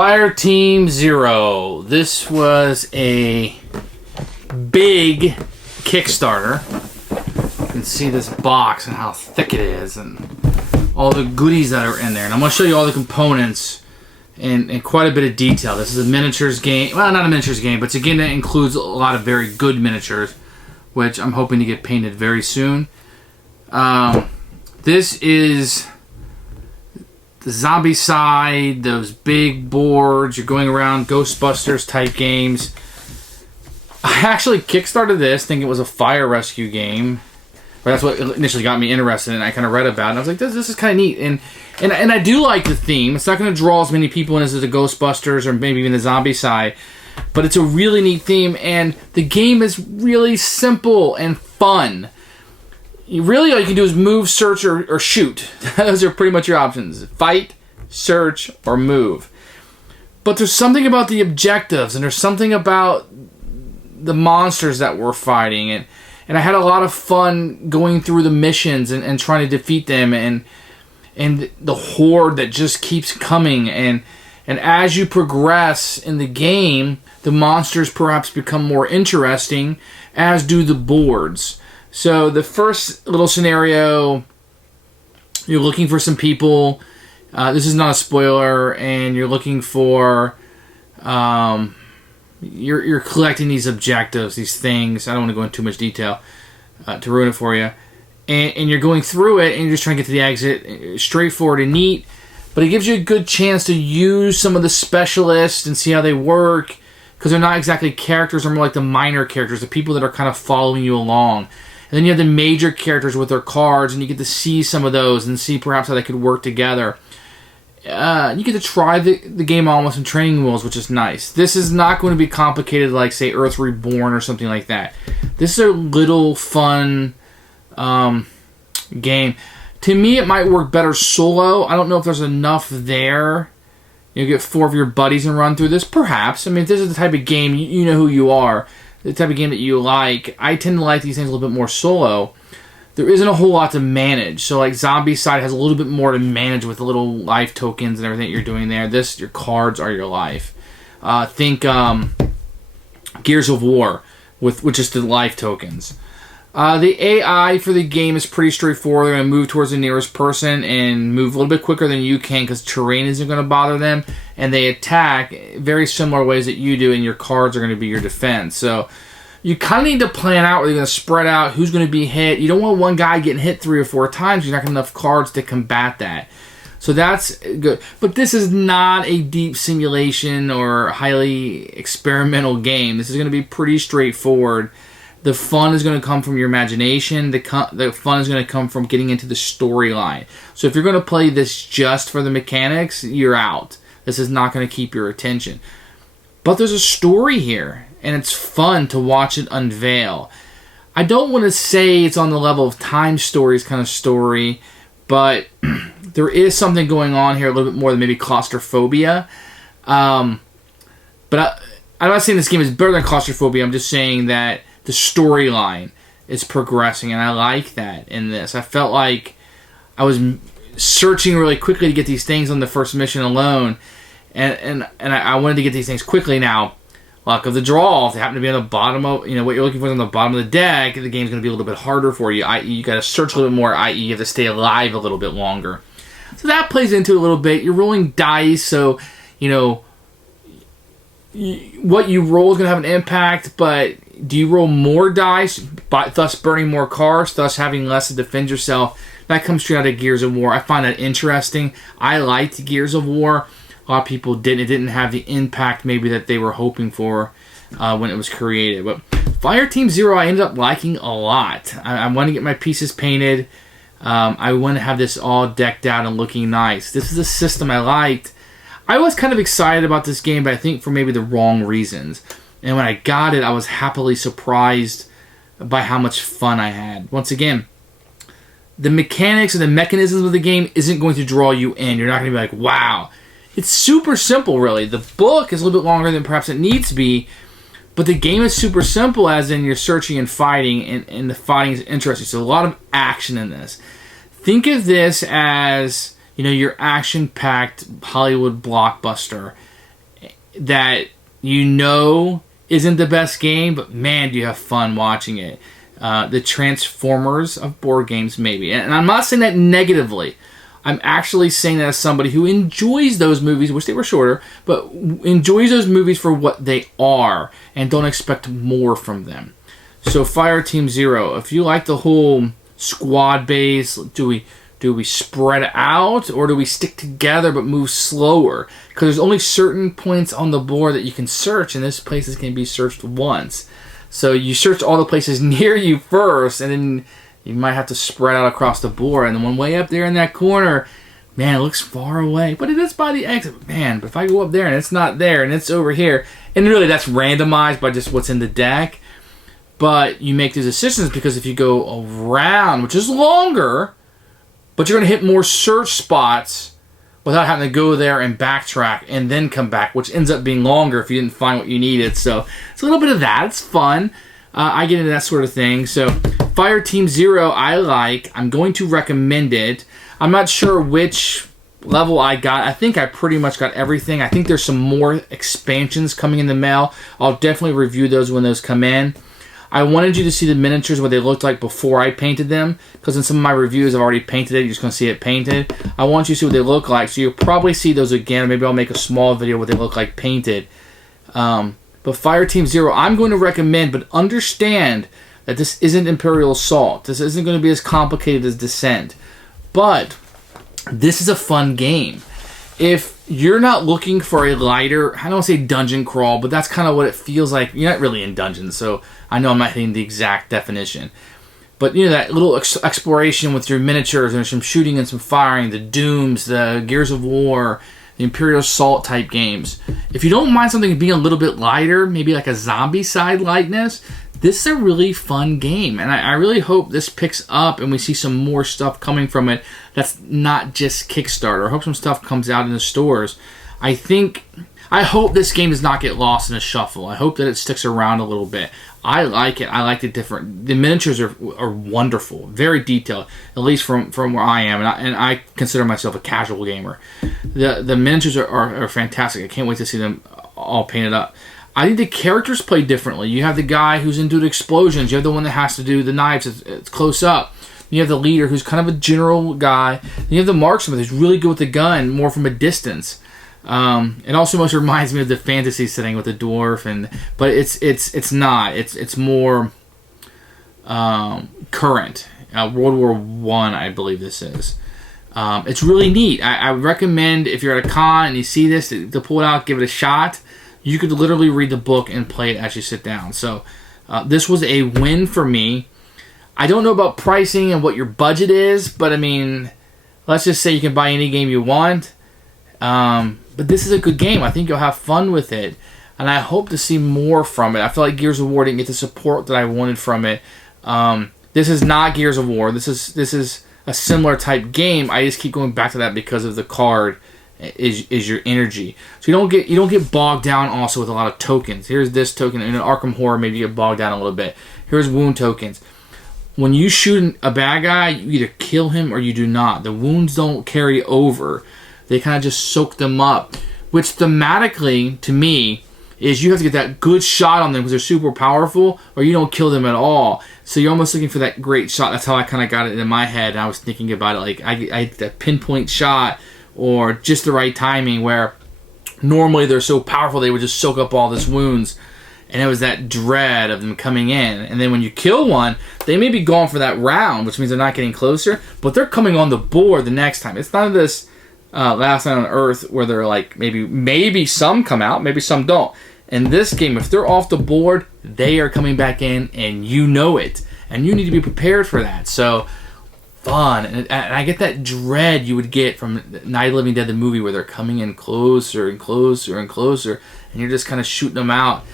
Fireteam Zero. This was a big Kickstarter. You can see this box and how thick it is and all the goodies that are in there. And I'm going to show you all the components in quite a bit of detail. This is a miniatures game. Well, not a miniatures game, but it's a game that includes a lot of very good miniatures, which I'm hoping to get painted very soon. This is the zombie side, those big boards, you're going around Ghostbusters type games. I actually kickstarted this thinking it was a fire rescue game. But that's what initially got me interested, and I kind of read about it. And I was like, this is kind of neat. And I do like the theme. It's not going to draw as many people in as the Ghostbusters or maybe even the zombie side. But it's a really neat theme, and the game is really simple and fun. Really, all you can do is move, search, or shoot. Those are pretty much your options. Fight, search, or move. But there's something about the objectives, and there's something about the monsters that we're fighting. And I had a lot of fun going through the missions and trying to defeat them, and the horde that just keeps coming. And as you progress in the game, the monsters perhaps become more interesting, as do the boards. So the first little scenario, you're looking for some people. This is not a spoiler, and you're looking for, you're collecting these objectives, these things. I don't want to go into too much detail to ruin it for you. And you're going through it, and you're just trying to get to the exit. Straightforward and neat, but it gives you a good chance to use some of the specialists and see how they work, because they're not exactly characters, they're more like the minor characters, the people that are kind of following you along. And then you have the major characters with their cards, and you get to see some of those and see perhaps how they could work together. You get to try the game on with some training wheels, which is nice. This is not going to be complicated like, say, Earth Reborn or something like that. This is a little fun game. To me, it might work better solo. I don't know if there's enough there. You get 4 of your buddies and run through this. Perhaps. I mean, if this is the type of game, you know who you are. The type of game that you like. I tend to like these things a little bit more solo. There isn't a whole lot to manage. So, like, Zombie Side has a little bit more to manage with the little life tokens and everything that you're doing there. Your cards are your life. Think Gears of War, with just the life tokens. The AI for the game is pretty straightforward. They're going to move towards the nearest person and move a little bit quicker than you can because terrain isn't going to bother them. And they attack very similar ways that you do, and your cards are going to be your defense. So you kind of need to plan out where you're going to spread out who's going to be hit. You don't want one guy getting hit 3 or 4 times. You're not going to have enough cards to combat that. So that's good. But this is not a deep simulation or highly experimental game. This is going to be pretty straightforward. The fun is going to come from your imagination. The fun is going to come from getting into the storyline. So if you're going to play this just for the mechanics, you're out. This is not going to keep your attention. But there's a story here, and it's fun to watch it unveil. I don't want to say it's on the level of Time Stories kind of story, but there is something going on here a little bit more than maybe claustrophobia. But I'm not saying this game is better than claustrophobia. I'm just saying that the storyline is progressing, and I like that in this. I felt like I was searching really quickly to get these things on the first mission alone, and I wanted to get these things quickly. Now, luck of the draw, if they happen to be on the bottom of, what you're looking for is on the bottom of the deck, the game's going to be a little bit harder for you, i.e. you got to search a little bit more, i.e. you have to stay alive a little bit longer. So that plays into it a little bit. You're rolling dice, so, what you roll is going to have an impact, but do you roll more dice, thus burning more cards, thus having less to defend yourself? That comes straight out of Gears of War. I find that interesting. I liked Gears of War. A lot of people didn't. It didn't have the impact maybe that they were hoping for when it was created. But Fireteam Zero I ended up liking a lot. I want to get my pieces painted. I want to have this all decked out and looking nice. This is a system I liked. I was kind of excited about this game, but I think for maybe the wrong reasons. And when I got it, I was happily surprised by how much fun I had. Once again, the mechanics and the mechanisms of the game isn't going to draw you in. You're not going to be like, wow. It's super simple, really. The book is a little bit longer than perhaps it needs to be, but the game is super simple, as in you're searching and fighting, and the fighting is interesting. So a lot of action in this. Think of this as, your action-packed Hollywood blockbuster. that you know isn't the best game, but man, do you have fun watching it. The Transformers of board games, maybe. And I'm not saying that negatively. I'm actually saying that as somebody who enjoys those movies, wish they were shorter, but enjoys those movies for what they are and don't expect more from them. So Fireteam Zero, if you like the whole squad base, do we spread out or do we stick together but move slower? Because there's only certain points on the board that you can search, and this place is going to be searched once. So you search all the places near you first, and then you might have to spread out across the board. And the one way up there in that corner, man, it looks far away, but it is by the exit. Man, but if I go up there and it's not there and it's over here, and really that's randomized by just what's in the deck. But you make these decisions because if you go around, which is longer, but you're going to hit more search spots without having to go there and backtrack and then come back, which ends up being longer if you didn't find what you needed. So it's a little bit of that. It's fun. I get into that sort of thing. So Fireteam Zero, I like. I'm going to recommend it. I'm not sure which level I got. I think I pretty much got everything. I think there's some more expansions coming in the mail. I'll definitely review those when those come in. I wanted you to see the miniatures, what they looked like before I painted them, because in some of my reviews I've already painted it. You're just going to see it painted. I want you to see what they look like, so you'll probably see those again. Maybe I'll make a small video what they look like painted. But Fireteam Zero, I'm going to recommend, but understand that this isn't Imperial Assault. This isn't going to be as complicated as Descent. But this is a fun game. If you're not looking for a lighter, I don't want to say dungeon crawl, but that's kind of what it feels like. You're not really in dungeons, so I know I'm not hitting the exact definition. But, you know, that little exploration with your miniatures and some shooting and some firing, the Dooms, the Gears of War, the Imperial Assault type games. If you don't mind something being a little bit lighter, maybe like a zombie side lightness, this is a really fun game. And I really hope this picks up and we see some more stuff coming from it that's not just Kickstarter. I hope some stuff comes out in the stores. I hope this game does not get lost in a shuffle. I hope that it sticks around a little bit. I like it. I like the miniatures are wonderful, very detailed, at least from where I am, and I consider myself a casual gamer. The miniatures are fantastic. I can't wait to see them all painted up. I think the characters play differently. You have the guy who's into the explosions. You have the one that has to do the knives. It's close up. You have the leader who's kind of a general guy. Then you have the marksman who's really good with the gun, more from a distance. It also most reminds me of the fantasy setting with the dwarf, but it's not. It's more current. World War I believe this is. It's really neat. I would recommend if you're at a con and you see this to pull it out, give it a shot. You could literally read the book and play it as you sit down. So this was a win for me. I don't know about pricing and what your budget is, but I mean, let's just say you can buy any game you want. But this is a good game. I think you'll have fun with it. And I hope to see more from it. I feel like Gears of War didn't get the support that I wanted from it. This is not Gears of War. This is a similar type game. I just keep going back to that because of the card is your energy. So you don't get bogged down also with a lot of tokens. Here's this token. In an Arkham Horror, maybe you get bogged down a little bit. Here's wound tokens. When you shoot a bad guy, you either kill him or you do not. The wounds don't carry over. They kind of just soak them up, which thematically, to me, is you have to get that good shot on them because they're super powerful, or you don't kill them at all. So you're almost looking for that great shot. That's how I kind of got it in my head. And I was thinking about it like I that pinpoint shot or just the right timing where normally they're so powerful they would just soak up all these wounds. And it was that dread of them coming in. And then when you kill one, they may be gone for that round, which means they're not getting closer, but they're coming on the board the next time. It's none of this Last Night on Earth where they're like, maybe some come out, maybe some don't. In this game, if they're off the board, they are coming back in, and you know it. And you need to be prepared for that. So, fun. And I get that dread you would get from Night of the Living Dead, the movie, where they're coming in closer and closer and closer, and you're just kind of shooting them out.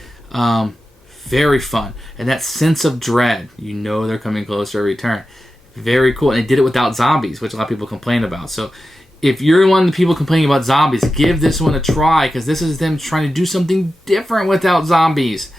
Very fun. And that sense of dread, you know they're coming closer every turn. Very cool. And they did it without zombies, which a lot of people complain about. So, if you're one of the people complaining about zombies, give this one a try, because this is them trying to do something different without zombies,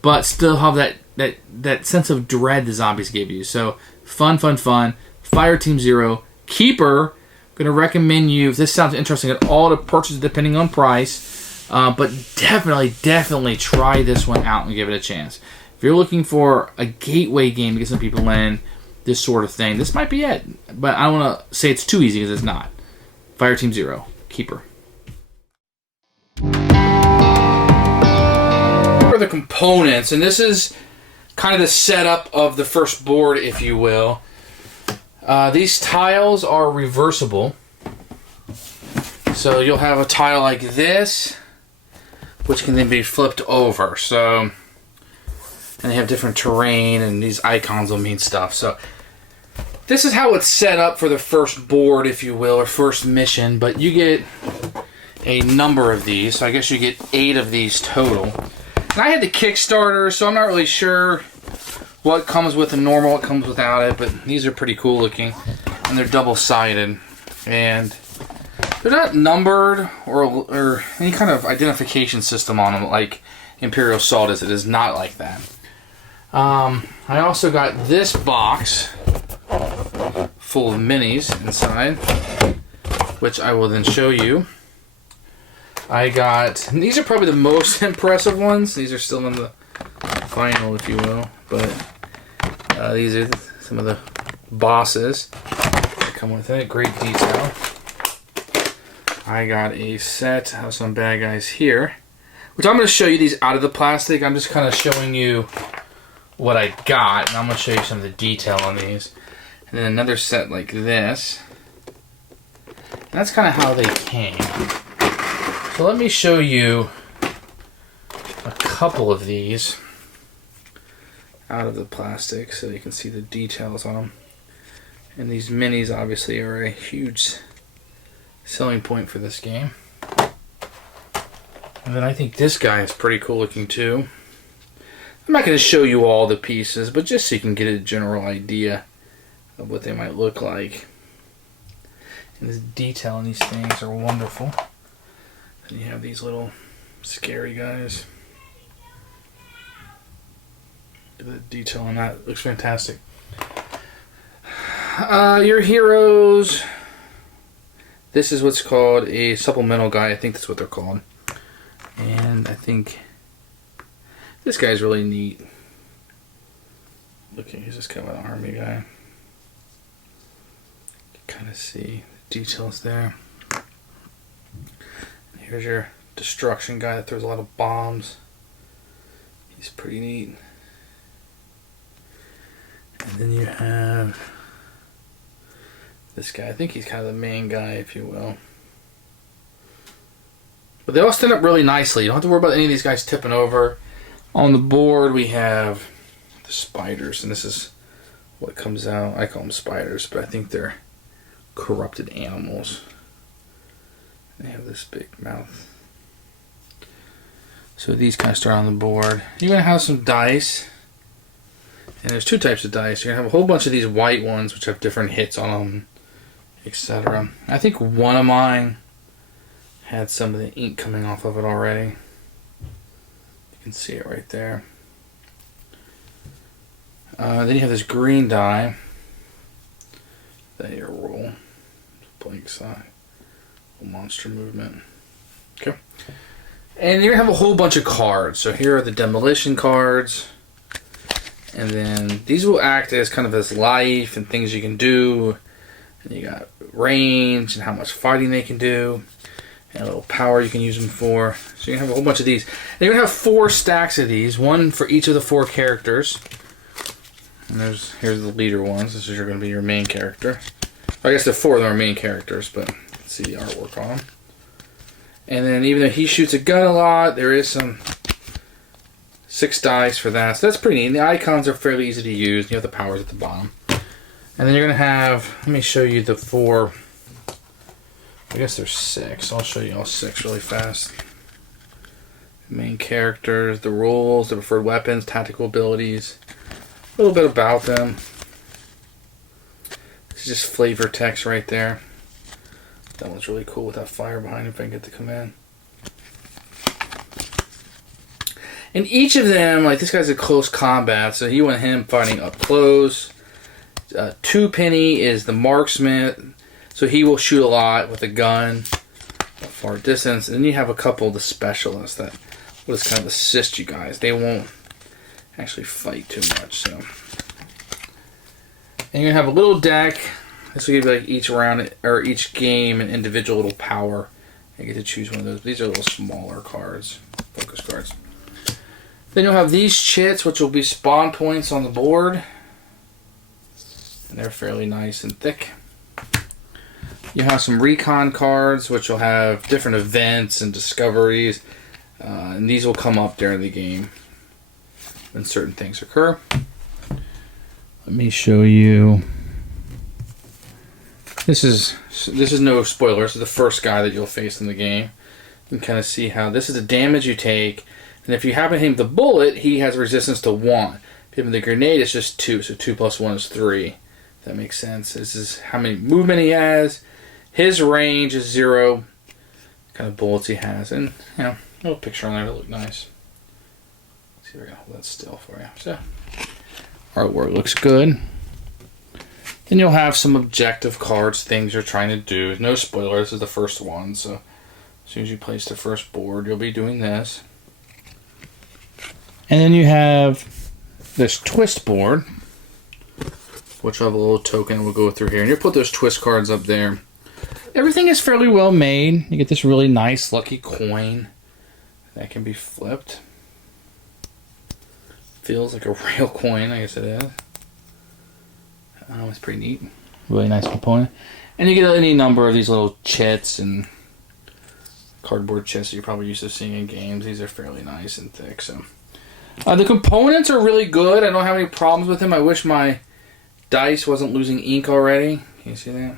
but still have that sense of dread the zombies give you. So, fun. Fireteam Zero. Keeper, going to recommend you, if this sounds interesting at all, to purchase depending on price. But definitely try this one out and give it a chance. If you're looking for a gateway game to get some people in, this sort of thing, this might be it. But I don't want to say it's too easy, because it's not. Fireteam Zero, Keeper. For the components, and this is kind of the setup of the first board, if you will. These tiles are reversible. So you'll have a tile like this, which can then be flipped over. So, and they have different terrain, and these icons will mean stuff. So this is how it's set up for the first board, if you will, or first mission. But you get a number of these. So I guess you get 8 of these total. And I had the Kickstarter, so I'm not really sure what comes with the normal, what comes without it. But these are pretty cool looking, and they're double-sided. And they're not numbered or any kind of identification system on them like Imperial Assault is. It is not like that. I also got this box full of minis inside, which I will then show you. I got, and these are probably the most impressive ones. These are still in the final, if you will, but these are some of the bosses that come with it. Great detail. I got a set of some bad guys here, which I'm going to show you these out of the plastic. I'm just kind of showing you what I got, and I'm going to show you some of the detail on these. And then another set like this. And that's kind of how they came. So let me show you a couple of these out of the plastic so you can see the details on them. And these minis obviously are a huge selling point for this game. And then I think this guy is pretty cool looking too. I'm not going to show you all the pieces, but just so you can get a general idea of what they might look like. And the detail on these things are wonderful. And you have these little scary guys. The detail on that looks fantastic. Your heroes. This is what's called a supplemental guy. I think that's what they're called. And I think this guy's really neat. Looking, he's just kind of an army guy. You can kind of see the details there. Here's your destruction guy that throws a lot of bombs. He's pretty neat. And then you have this guy. I think he's kind of the main guy, if you will. But they all stand up really nicely. You don't have to worry about any of these guys tipping over. On the board we have the spiders, and this is what comes out. I call them spiders, but I think they're corrupted animals. They have this big mouth. So these kind of start on the board. You're going to have some dice. And there's 2 types of dice. You're going to have a whole bunch of these white ones, which have different hits on them, etc. I think one of mine had some of the ink coming off of it already. You can see it right there. Then you have this green die that you roll. Blank side. Monster movement. Okay. And you're going to have a whole bunch of cards. So here are the demolition cards. And then these will act as kind of as life and things you can do. And you got range and how much fighting they can do. And a little power you can use them for. So you have a whole bunch of these. And you're going to have 4 stacks of these. One for each of the 4 characters. And here's the leader ones. This is going to be your main character. I guess the 4 of them are main characters, but see the artwork on him. And then even though he shoots a gun a lot, there is some 6 dice for that. So that's pretty neat. And the icons are fairly easy to use. You have the powers at the bottom. And then you're going to have, let me show you the 4, I guess there's 6. I'll show you all 6 really fast. Main characters, the roles, the preferred weapons, tactical abilities, a little bit about them. This is just flavor text right there. That one's really cool with that fire behind it if I can get to come in. And each of them, like this guy's a close combat, so you want him fighting up close. 2 Penny is the marksman, so he will shoot a lot with a gun. far distance. And then you have a couple of the specialists that will just kind of assist you guys. They won't actually fight too much. So, and you have a little deck. This will give you like each round or each game an individual little power. You get to choose one of those. These are little smaller cards, focus cards. Then you'll have these chits, which will be spawn points on the board. And they're fairly nice and thick. You have some recon cards, which will have different events and discoveries. And these will come up during the game when certain things occur. Let me show you. This is no spoiler. This is the first guy that you'll face in the game. You can kind of see how this is the damage you take. And if you happen to hit him with the bullet, he has resistance to 1. If you hit him with the grenade, it's just 2. So 2 plus 1 is 3. If that makes sense. This is how many movement he has. His range is 0. What kind of bullets he has. And, you know, a little picture on there to look nice. Let's see if I can hold that still for you. So, artwork looks good. Then you'll have some objective cards, things you're trying to do. No spoiler, this is the first one. So, as soon as you place the first board, you'll be doing this. And then you have this twist board, which will have a little token we'll go through here. And you'll put those twist cards up there. Everything is fairly well made. You get this really nice lucky coin that can be flipped. Feels like a real coin, I guess it is. It's pretty neat. Really nice component. And you get any number of these little chits and cardboard chits that you're probably used to seeing in games. These are fairly nice and thick. So the components are really good. I don't have any problems with them. I wish my dice wasn't losing ink already. Can you see that?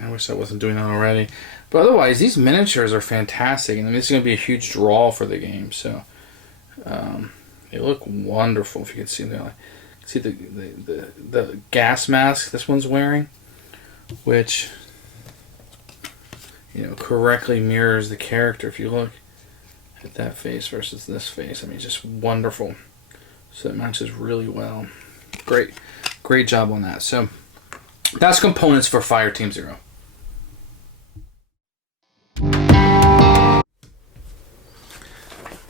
I wish I wasn't doing that already. But otherwise, these miniatures are fantastic. And this is going to be a huge draw for the game. So they look wonderful. If you can see them, see the gas mask this one's wearing, which correctly mirrors the character. If you look at that face versus this face, I mean, just wonderful. So it matches really well. Great job on that. So that's components for Fireteam Zero.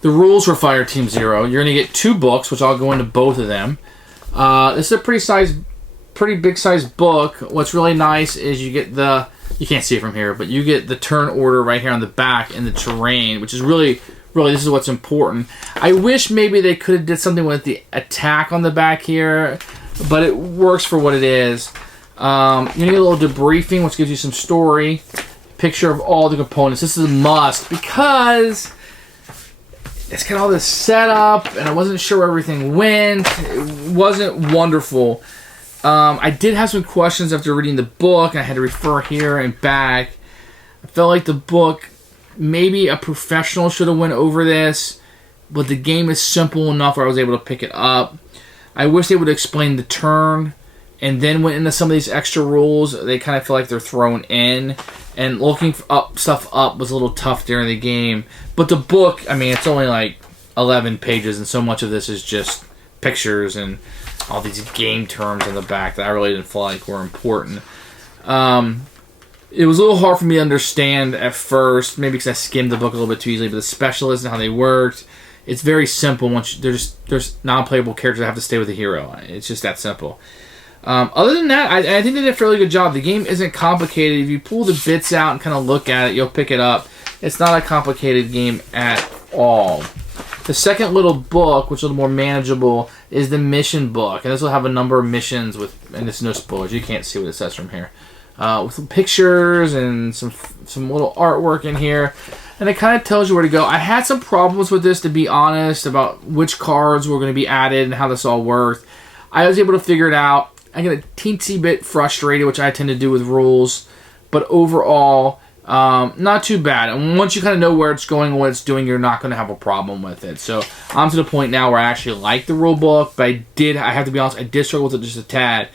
The rules for Fireteam Zero: you're going to get 2 books, which I'll go into both of them. This is a pretty big size book. What's really nice is you get you can't see it from here, but you get the turn order right here on the back and the terrain, which is really, this is what's important. I wish maybe they could have did something with the attack on the back here, but it works for what it is. You're going to get a little debriefing, which gives you some story, picture of all the components. This is a must because it's got all this setup, and I wasn't sure where everything went. It wasn't wonderful. I did have some questions after reading the book, and I had to refer here and back. I felt like the book, maybe a professional should have went over this, but the game is simple enough where I was able to pick it up. I wish they would explain the turn, and then went into some of these extra rules. They kind of feel like they're thrown in, and looking stuff up was a little tough during the game. But the book, I mean, it's only like 11 pages, and so much of this is just pictures and all these game terms in the back that I really didn't feel like were important. It was a little hard for me to understand at first, maybe because I skimmed the book a little bit too easily, but the specialists and how they worked, it's very simple. There's non-playable characters that have to stay with the hero. It's just that simple. Other than that, I think they did a fairly good job. The game isn't complicated. If you pull the bits out and kind of look at it, you'll pick it up. It's not a complicated game at all. The second little book, which is a little more manageable, is the mission book. And this will have a number of missions and it's no spoilers. You can't see what it says from here. With some pictures and some little artwork in here. And it kind of tells you where to go. I had some problems with this, to be honest, about which cards were going to be added and how this all worked. I was able to figure it out. I get a teensy bit frustrated, which I tend to do with rules. But overall, not too bad. And once you kind of know where it's going and what it's doing, you're not going to have a problem with it. So I'm to the point now where I actually like the rule book. But I have to be honest, I did struggle with it just a tad.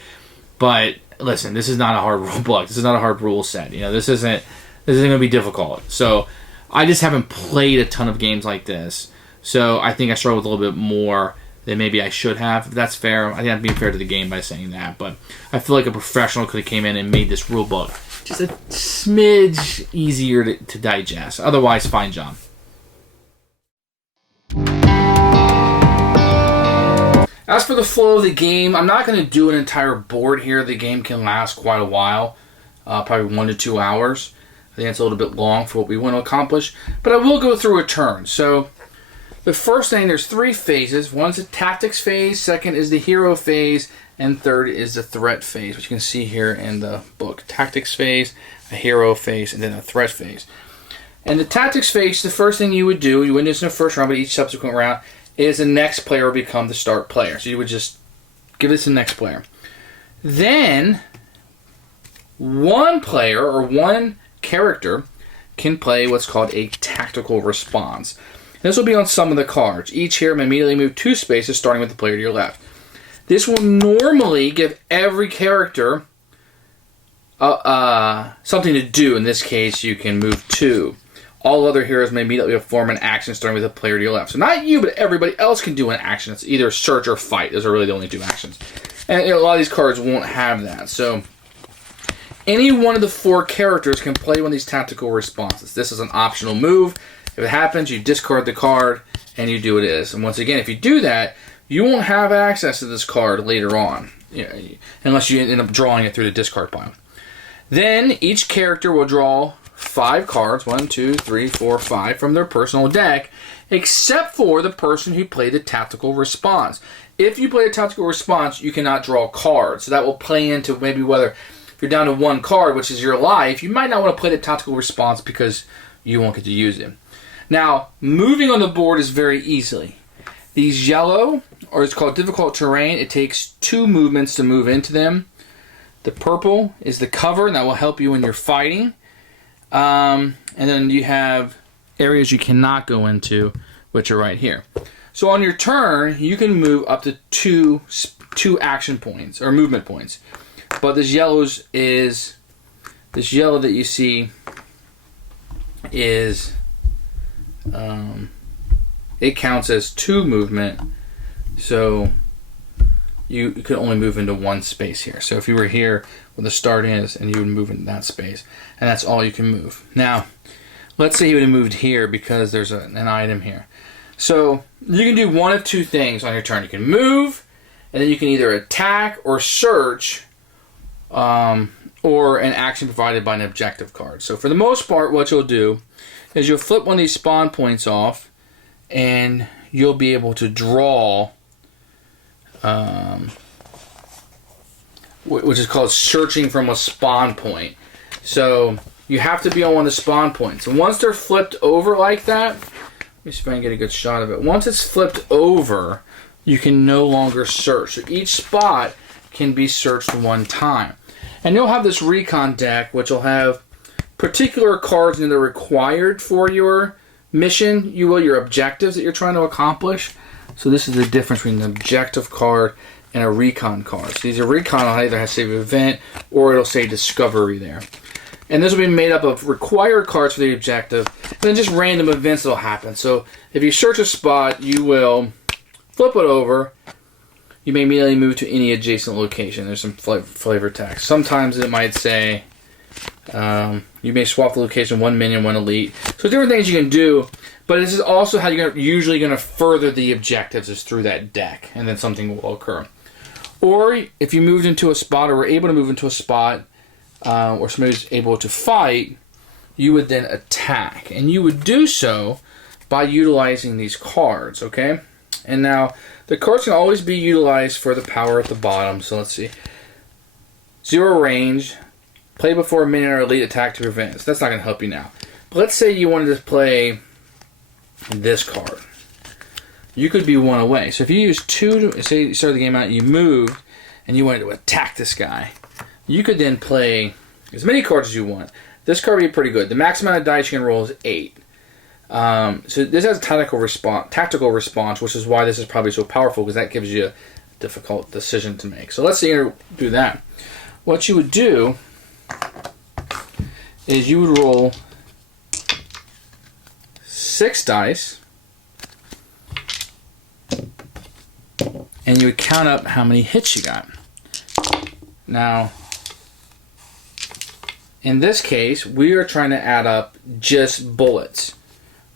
But listen, this is not a hard rule book. This is not a hard rule set. This isn't going to be difficult. So I just haven't played a ton of games like this. So I think I struggled with a little bit more than maybe I should have. If that's fair. I think I'm being fair to the game by saying that. But I feel like a professional could have came in and made this rule book just a smidge easier to digest. Otherwise, fine, John. As for the flow of the game, I'm not going to do an entire board here. The game can last quite a while, probably 1 to 2 hours. I think that's a little bit long for what we want to accomplish, but I will go through a turn. So the first thing, there's 3 phases. One's the tactics phase, second is the hero phase, and third is the threat phase, which you can see here in the book. Tactics phase, a hero phase, and then a threat phase. And the tactics phase, the first thing you would do, you win this in the first round, but each subsequent round, is the next player will become the start player. So you would just give this to the next player. Then, one player or one character can play what's called a tactical response. This will be on some of the cards. Each hero may immediately move 2 spaces, starting with the player to your left. This will normally give every character something to do. In this case, you can move 2. All other heroes may immediately perform an action starting with the player to your left. So not you, but everybody else can do an action. It's either search or fight. Those are really the only 2 actions. And a lot of these cards won't have that. So any one of the 4 characters can play one of these tactical responses. This is an optional move. If it happens, you discard the card and you do what it is. And once again, if you do that, you won't have access to this card later on, unless you end up drawing it through the discard pile. Then each character will draw 5 cards, 1, 2, 3, 4, 5, from their personal deck, except for the person who played the tactical response. If you play a tactical response, you cannot draw cards. So that will play into maybe whether, if you're down to 1 card, which is your life, you might not want to play the tactical response because you won't get to use it. Now, moving on the board is very easily. These yellow, or it's called difficult terrain, it takes 2 movements to move into them. The purple is the cover, and that will help you when you're fighting. And then you have areas you cannot go into, which are right here. So on your turn, you can move up to two action points, or movement points. But this yellow that you see is, it counts as 2 movement. So you could only move into 1 space here. So if you were here where the start is, and you would move into that space, and that's all you can move. Now, let's say you would have moved here because there's an item here. So you can do one of 2 things on your turn. You can move, and then you can either attack or search, or an action provided by an objective card. So for the most part, what you'll do is you'll flip one of these spawn points off, and you'll be able to draw, which is called searching from a spawn point. So you have to be on one of the spawn points. And once they're flipped over like that, let me see if I can get a good shot of it. Once it's flipped over, you can no longer search. So each spot can be searched 1 time. And you'll have this recon deck, which will have particular cards that are required for your mission, your objectives that you're trying to accomplish. So this is the difference between an objective card and a recon card. So these are recon, will either have save event or it'll say discovery there. And this will be made up of required cards for the objective, and then just random events that will happen. So if you search a spot, you will flip it over. You may immediately move to any adjacent location. There's some flavor text. Sometimes it might say, you may swap the location 1 minion, 1 elite. So different things you can do, but this is also how you're usually going to further the objectives, is through that deck, and then something will occur. Or if you moved into a spot, or were able to move into a spot, or somebody's able to fight, you would then attack. And you would do so by utilizing these cards, okay? And now, the cards can always be utilized for the power at the bottom. So let's see. 0 range. Play before a minion or elite attack to prevent. So that's not going to help you now. But let's say you wanted to play this card. You could be 1 away. So if you use 2, say you started the game out and you moved, and you wanted to attack this guy, you could then play as many cards as you want. This card would be pretty good. The max amount of dice you can roll is 8. So this has a tactical response, which is why this is probably so powerful, because that gives you a difficult decision to make. So let's say you do that. What you would do is you would roll 6 dice, and you would count up how many hits you got. Now, In this case, we are trying to add up just bullets.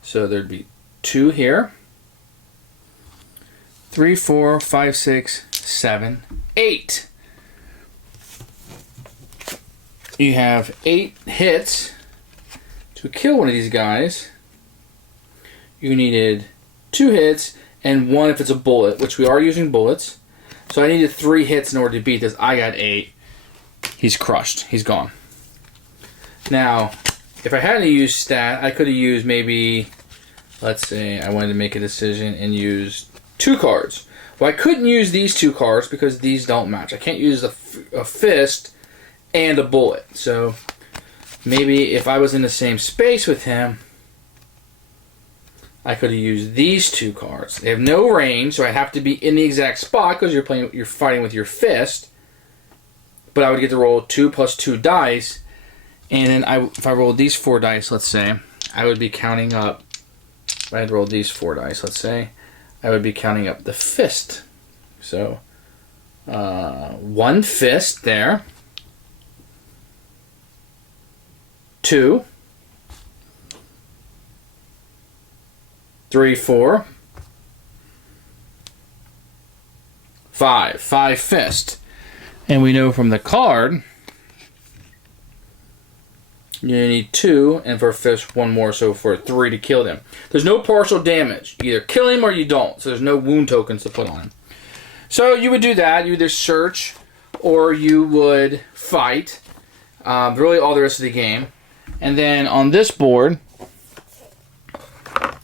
So there'd be 2 here. 3, 4, 5, 6, 7, 8. You have 8 hits to kill one of these guys. You needed 2 hits and 1 if it's a bullet, which we are using bullets. So I needed 3 hits in order to beat this. I got 8. He's crushed. He's gone. Now, if I had to use stat, I could have used maybe, let's say I wanted to make a decision and use 2 cards. Well, I couldn't use these 2 cards because these don't match. I can't use a fist and a bullet. So maybe if I was in the same space with him, I could have used these 2 cards. They have no range, so I have to be in the exact spot because you're fighting with your fist. But I would get to roll 2 plus 2 dice, and then if I rolled these 4 dice, let's say, I would be counting up. If I had rolled these 4 dice, let's say, I would be counting up the fist. So 1 fist there, 2, 3, 4, 5. 5 fist. And we know from the card, you need 2, and for a fist, 1 more, so for 3 to kill them. There's no partial damage. You either kill him or you don't, so there's no wound tokens to put on him. So you would do that. You either search or you would fight. Really all the rest of the game. And then on this board,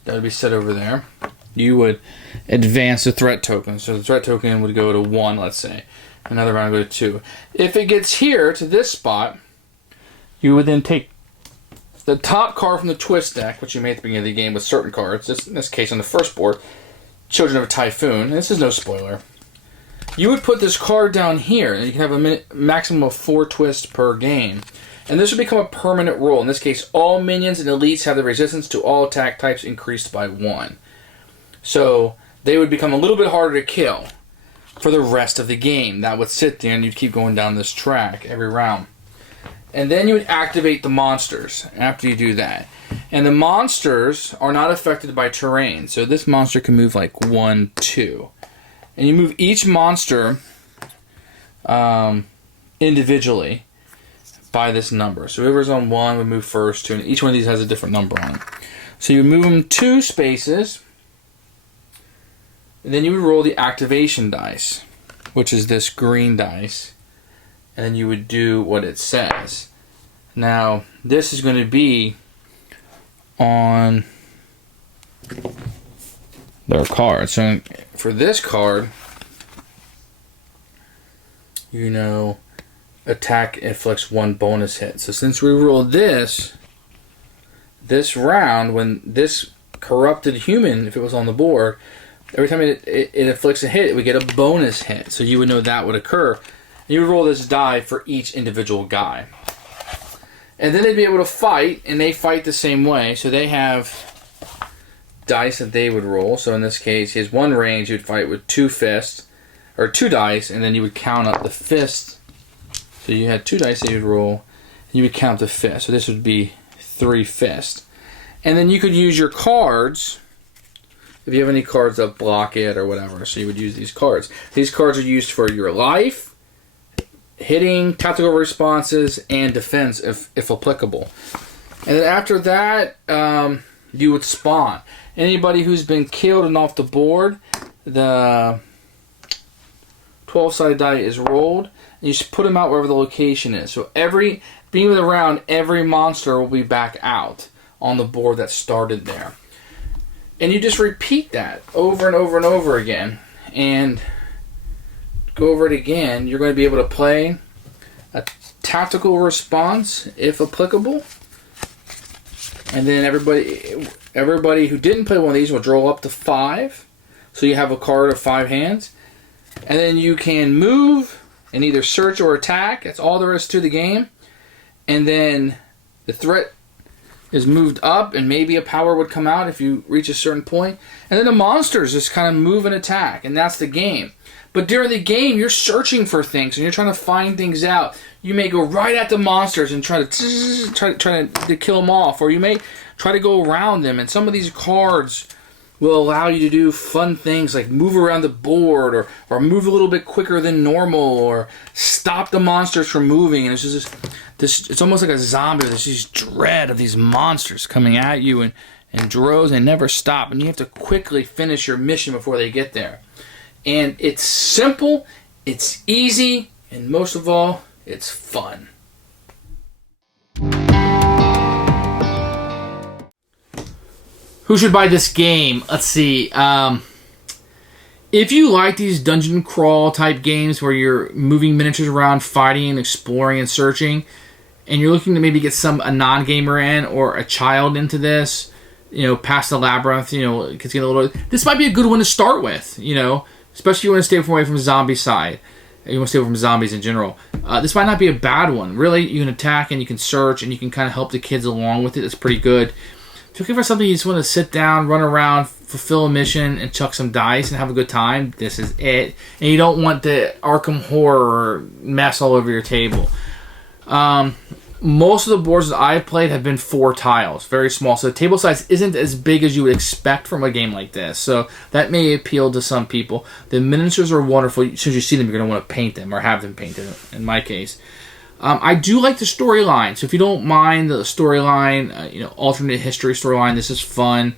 that would be set over there, you would advance the threat token. So the threat token would go to 1, let's say. Another round would go to 2. If it gets here to this spot, you would then take the top card from the twist deck, which you made at the beginning of the game with certain cards. In this case, on the first board, Children of a Typhoon. This is no spoiler. You would put this card down here, and you can have a maximum of 4 twists per game. And this would become a permanent rule. In this case, all minions and elites have the resistance to all attack types increased by 1. So they would become a little bit harder to kill for the rest of the game. That would sit there, and you'd keep going down this track every round. And then you would activate the monsters after you do that. And the monsters are not affected by terrain. So this monster can move like 1, 2. And you move each monster individually by this number. So whoever's on 1 would move first, 2, and each one of these has a different number on it. So you move them 2 spaces, and then you would roll the activation dice, which is this green dice. And then you would do what it says. Now, this is going to be on their card. So for this card, you know, attack inflicts 1 bonus hit. So since we rolled this round, when this corrupted human, if it was on the board, every time it inflicts a hit, it would get a bonus hit. So you would know that would occur. You would roll this die for each individual guy. And then they'd be able to fight, and they fight the same way. So they have dice that they would roll. So in this case, he has 1 range. You'd fight with 2 fists, or 2 dice, and then you would count up the fist. So you had 2 dice that you'd roll, and you would count the fist. So this would be 3 fists. And then you could use your cards, if you have any cards that block it or whatever. So you would use these cards. These cards are used for your life, hitting, tactical responses, and defense if applicable. And then after that, you would spawn. Anybody who's been killed and off the board, the 12-sided die is rolled, and you just put them out wherever the location is. So being with a round, every monster will be back out on the board that started there. And you just repeat that over and over and over again. And go over it again, you're going to be able to play a tactical response if applicable. And then everybody who didn't play one of these will draw up to 5. So you have a card of 5 hands. And then you can move and either search or attack. That's all there is to the game. And then the threat is moved up, and maybe a power would come out if you reach a certain point. And then the monsters just kind of move and attack, and that's the game. But during the game, you're searching for things, and you're trying to find things out. You may go right at the monsters and try to kill them off, or you may try to go around them. And some of these cards will allow you to do fun things like move around the board, or move a little bit quicker than normal, or stop the monsters from moving. And it's just it's almost like a zombie. There's this dread of these monsters coming at you in droves, and they never stop. And you have to quickly finish your mission before they get there. And it's simple, it's easy, and most of all, it's fun. Who should buy this game? Let's see. If you like these dungeon crawl type games where you're moving miniatures around, fighting and exploring and searching, and you're looking to maybe get a non-gamer in or a child into this, past the labyrinth, kids get a little. This might be a good one to start with, especially if you want to stay away from the zombie side. You want to stay away from zombies in general. This might not be a bad one. Really, you can attack and you can search and you can kind of help the kids along with it. It's pretty good. If you're looking for something you just want to sit down, run around, fulfill a mission, and chuck some dice and have a good time, this is it. And you don't want the Arkham Horror mess all over your table. Most of the boards that I've played have been 4 tiles, very small. So the table size isn't as big as you would expect from a game like this. So that may appeal to some people. The miniatures are wonderful. As soon as you see them, you're going to want to paint them or have them painted, in my case. I do like the storyline. So if you don't mind the storyline, alternate history storyline, this is fun.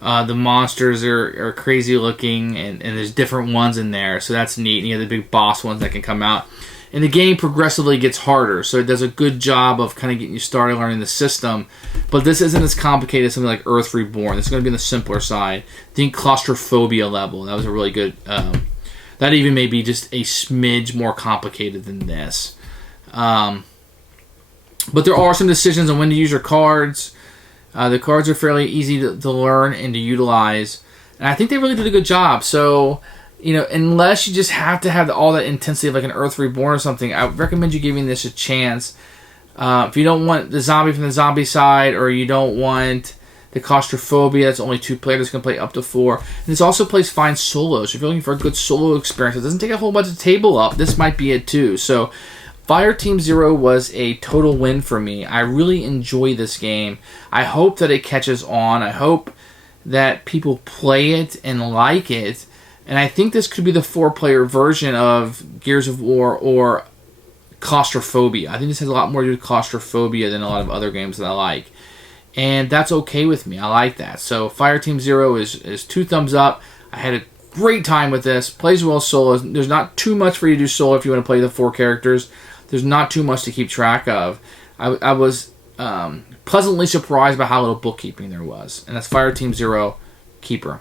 The monsters are crazy looking, and there's different ones in there. So that's neat. And you have the big boss ones that can come out. And the game progressively gets harder, so it does a good job of kind of getting you started learning the system. But this isn't as complicated as something like Earth Reborn. This is going to be on the simpler side. Think claustrophobia level. That was a really good... that even may be just a smidge more complicated than this. But there are some decisions on when to use your cards. The cards are fairly easy to learn and to utilize. And I think they really did a good job. So... unless you just have to have all that intensity of like an Earth Reborn or something, I would recommend you giving this a chance. If you don't want the zombie from the zombie side, or you don't want the claustrophobia, it's only 2 players can play up to 4. And this also plays fine solo, so if you're looking for a good solo experience, it doesn't take a whole bunch of table up, this might be it too. So Fireteam Zero was a total win for me. I really enjoy this game. I hope that it catches on. I hope that people play it and like it. And I think this could be the 4-player version of Gears of War or Claustrophobia. I think this has a lot more to do with claustrophobia than a lot of other games that I like. And that's okay with me. I like that. So Fireteam Zero is 2 thumbs up. I had a great time with this. Plays well solo. There's not too much for you to do solo if you want to play the 4 characters. There's not too much to keep track of. I was pleasantly surprised by how little bookkeeping there was. And that's Fireteam Zero Keeper.